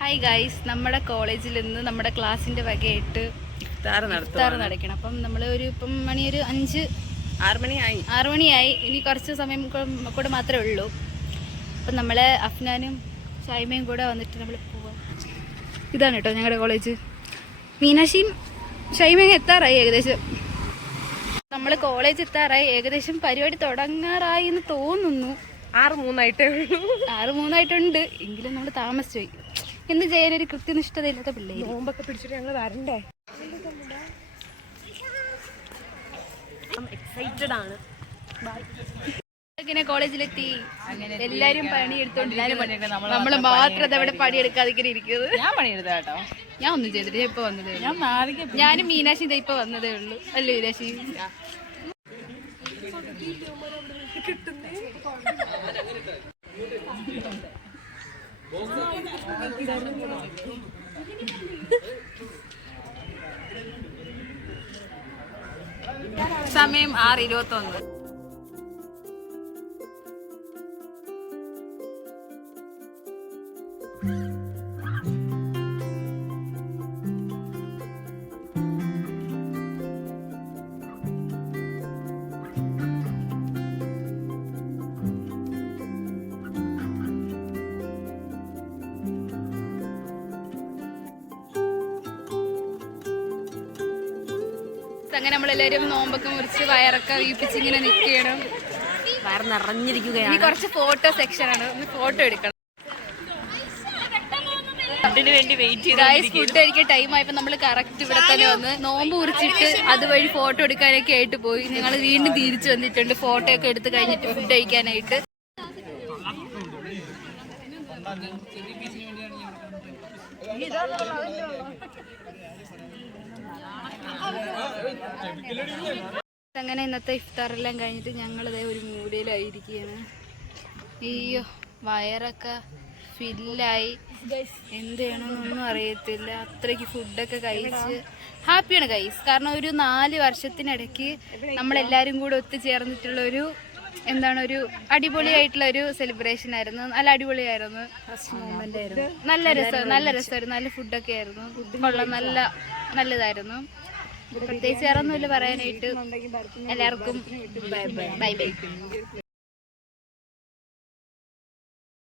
Hi guys, നമ്മുടെ കോളേജിൽ നിന്ന് നമ്മുടെ ക്ലാസ്സിൻ്റെ വകയായിട്ട് ഇഫ്താർ നടക്കണം. അപ്പം നമ്മൾ ഇപ്പം മണി ഒരു 6 മണിയായി. ഇനി കുറച്ച് സമയം കൂടെ മാത്രമേ ഉള്ളൂ. അപ്പം നമ്മൾ അഫ്നാനും ഷൈമയും കൂടെ വന്നിട്ട് നമ്മൾ പോവാം. ഇതാണ് കേട്ടോ ഞങ്ങളുടെ കോളേജ്. മീനാക്ഷിയും ഷൈമയും എത്താറായി ഏകദേശം. നമ്മൾ കോളേജ് എത്താറായി, ഏകദേശം പരിപാടി തുടങ്ങാറായി എന്ന് തോന്നുന്നു. 6:03 എങ്കിലും നമ്മൾ താമസിച്ചു പോയി. എന്ത് ചെയ്യാനൊരു കൃത്യനിഷ്ഠത ഇല്ലാത്ത പിള്ളേർ. നോമ്പൊക്കെ പിടിച്ചിട്ട് ഞങ്ങൾ വരണ്ടേ? എക്സൈറ്റഡ് ആണ്. ഇങ്ങനെ കോളേജിലെത്തി എല്ലാരും പണിയെടുത്തോണ്ടിരിക്കുന്നു. നമ്മള് മാത്രം അവിടെ പണിയെടുക്കാതെ ഇങ്ങനെ ഇരിക്കുന്നത്. ഞാൻ പണിയെടുത്ത കേട്ടോ. ഞാൻ ഒന്നും ചെയ്തിട്ട് ഇപ്പൊ വന്നതേ. ഞാനും മീനാക്ഷി ഇതാ ഇപ്പൊ വന്നതേ ഉള്ളൂ. അല്ലേ മീനാക്ഷി? സമയം 6:21. അങ്ങനെ നമ്മളെല്ലാരും നോമ്പൊക്കെ മുറിച്ച് വയറൊക്കെ വീപ്പിച്ച് ഇങ്ങനെ നിൽക്കണം. വയർ നിറഞ്ഞിരിക്കുകയാണ്. കുറച്ച് ഫോട്ടോ സെക്ഷനാണ്, ഫോട്ടോ എടുക്കണം. ഫുഡിന് വേണ്ടി വെയിറ്റ് ഫുഡ് കഴിക്കാൻ ടൈം ആയപ്പോൾ നമ്മൾ കറക്റ്റ് ഇവിടെ തന്നെ വന്ന് നോമ്പ് മുറിച്ചിട്ട് അതുവഴി ഫോട്ടോ എടുക്കാനൊക്കെ ആയിട്ട് പോയി. ഞങ്ങൾ വീണ്ടും തിരിച്ചു വന്നിട്ടുണ്ട് ഫോട്ടോ ഒക്കെ എടുത്ത് കഴിഞ്ഞിട്ട് ഫുഡ് കഴിക്കാനായിട്ട്. അങ്ങനെ ഇന്നത്തെ ഇഫ്താറെല്ലാം കഴിഞ്ഞിട്ട് ഞങ്ങളിതേ ഒരു മൂലയിലായിരിക്കുകയാണ്. അയ്യോ, വയറൊക്കെ ഫില്ലായി. എന്ത് ചെയ്യണമെന്നൊന്നും അറിയത്തില്ല. അത്രയ്ക്ക് ഫുഡൊക്കെ കഴിച്ച് ഹാപ്പിയാണ് ഗൈസ്. കാരണം ഒരു 4 വർഷത്തിനിടയ്ക്ക് നമ്മളെല്ലാവരും കൂടെ ഒത്തുചേർന്നിട്ടുള്ള ഒരു ഒരു അടിപൊളിയായിട്ടുള്ള ഒരു സെലിബ്രേഷൻ ആയിരുന്നു. നല്ല അടിപൊളിയായിരുന്നു. നല്ല രസമായിരുന്നു. നല്ല ഫുഡൊക്കെ ആയിരുന്നു. കൊള്ളാം, നല്ലതായിരുന്നു. പ്രത്യേകിച്ച് വേറൊന്നുമില്ല പറയാനായിട്ട്. എല്ലാവർക്കും ബൈ ബൈ.